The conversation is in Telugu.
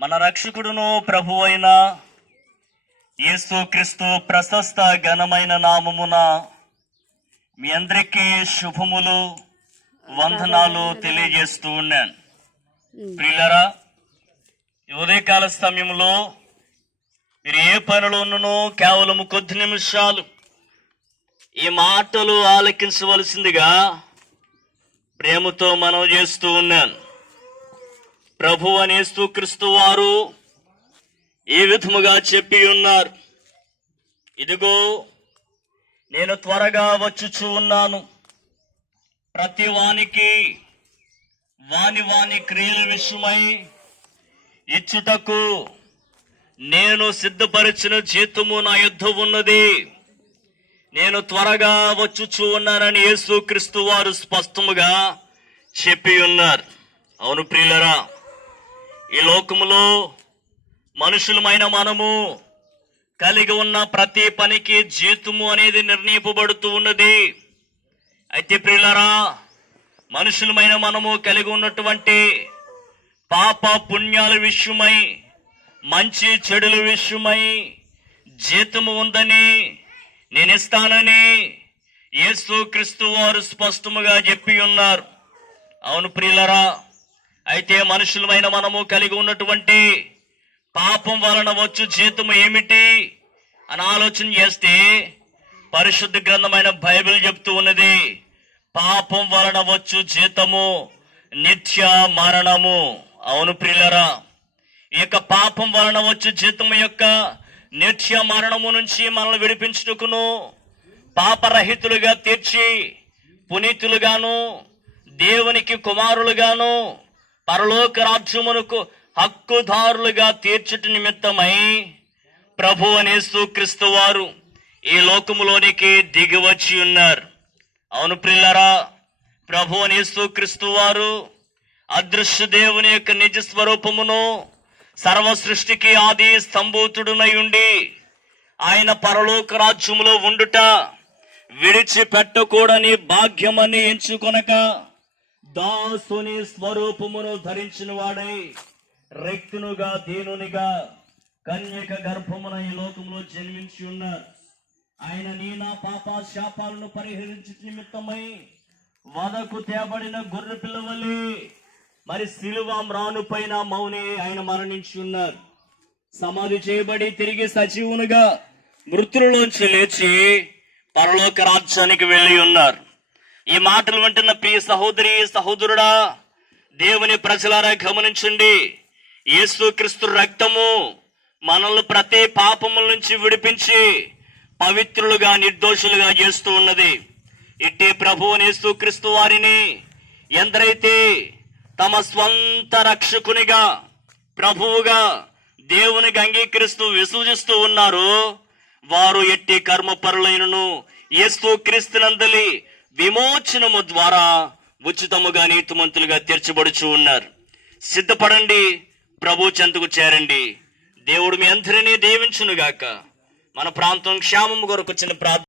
మన రక్షకుడును ప్రభు అయిన యేసుక్రీస్తు ప్రశస్త ఘనమైన నామమున మీ అందరికీ శుభములు వందనాలు తెలియజేస్తూ ఉన్నాను. ప్రియులరా ఉదయకాల సమయంలో మీరు ఏ పనిలో ఉన్ననో కేవలం కొద్ది నిమిషాలు ఈ మాటలు ఆలకించవలసిందిగా ప్రేమతో మనం చేస్తూ ఉన్నాను. ప్రభు అనేస్తూ క్రీస్తు వారు ఈ విధముగా చెప్పి ఉన్నారు. ఇదిగో నేను త్వరగా వచ్చుచూ ఉన్నాను. ప్రతి వానికి వాని వాని క్రియల విషయమై ఇచ్చుటకు నేను సిద్ధపరిచిన జీతము నా యుద్ధ ఉన్నది. నేను త్వరగా వచ్చుచూ ఉన్నానని యేసుక్రీస్తు వారు స్పష్టముగా చెప్పి ఉన్నారు. అవును ప్రియులరా ఈ లోకములో మనుషులమైన మనము కలిగి ఉన్న ప్రతి పనికి జీతము అనేది నిర్ణయింపబడుతూ ఉన్నది. అయితే ప్రియులరా మనుషులమైన మనము కలిగి ఉన్నటువంటి పాప పుణ్యాల విషయమై మంచి చెడుల విషయమై జీతము ఉందని నేను ఇస్తానని యేసు క్రీస్తు వారు స్పష్టముగా చెప్పి ఉన్నారు. అవును ప్రియులరా అయితే మనుషులమైన మనము కలిగి ఉన్నటువంటి పాపం వలన వచ్చు జీతము ఏమిటి అని ఆలోచన చేస్తే పరిశుద్ధ గ్రంథమైన బైబిల్ చెప్తూ ఉన్నది పాపం వలన వచ్చు జీతము నిత్య మరణము. అవును ప్రియులరా ఈ యొక్క పాపం వలన వచ్చు జీతము యొక్క నిత్య మరణము నుంచి మనల్ని విడిపించుటకును పాపరహితులుగా తీర్చి పునీతులుగాను దేవునికి కుమారులుగాను పరలోక రాజ్యమునకు హక్కుదారులుగా తీర్చుట నిమిత్తమై ప్రభు అనేసు క్రీస్తు వారు ఈ లోకములోనికి దిగివచ్చి ఉన్నారు. అవును ప్రిల్లరా ప్రభు అనేసు క్రీస్తు వారు అదృశ్య దేవుని యొక్క నిజ స్వరూపమును సర్వ సృష్టికి ఆది స్తంభూతుడునై ఉండి ఆయన పరలోక రాజ్యములో ఉండుట విడిచిపెట్టకూడని భాగ్యమని ఎంచుకొనక దాసుని స్వరూపమును ధరించిన వాడై రెక్తునుగా దీనునిగా కన్యక గర్భమున ఈ లోకంలో జన్మించి ఉన్నారు. ఆయన నీ నా పాప శాపాలను పరిహరించు నిమిత్తమై వదకు తేబడిన గొర్రె పిల్లవల్లి మరి శిలువ మ్రాను పైన మౌని ఆయన మరణించి ఉన్నారు. సమాధి చేయబడి తిరిగి సజీవునిగా మృతులలోంచి లేచి పరలోక రాజ్యానికి వెళ్ళి ఉన్నారు. ఈ మాటలు వింటున్న ప్రియ సహోదరి సహోదరుడా దేవుని ప్రజలారా గమనించండి. యేసుక్రీస్తు రక్తము మనల్ని ప్రతి పాపముల నుంచి విడిపించి పవిత్రులుగా నిర్దోషులుగా చేస్తూ ఉన్నది. ఇట్టి ప్రభు యేసుక్రీస్తు వారిని ఎందరైతే తమ స్వంత రక్షకునిగా ప్రభువుగా దేవునికి అంగీకరిస్తూ విసూచిస్తూ ఉన్నారు వారు ఎట్టి కర్మపరులైనను యేసు క్రీస్తునందలి విమోచనము ద్వారా ఉచితముగా నీతిమంతులుగా తీర్చబడుచు ఉన్నారు. సిద్ధపడండి ప్రభు చెంతకు చేరండి. దేవుడు మీ అందరినీ దీవించునుగాక. మన ప్రాంతం క్షేమము కొరకు చిన్న ప్రార్థన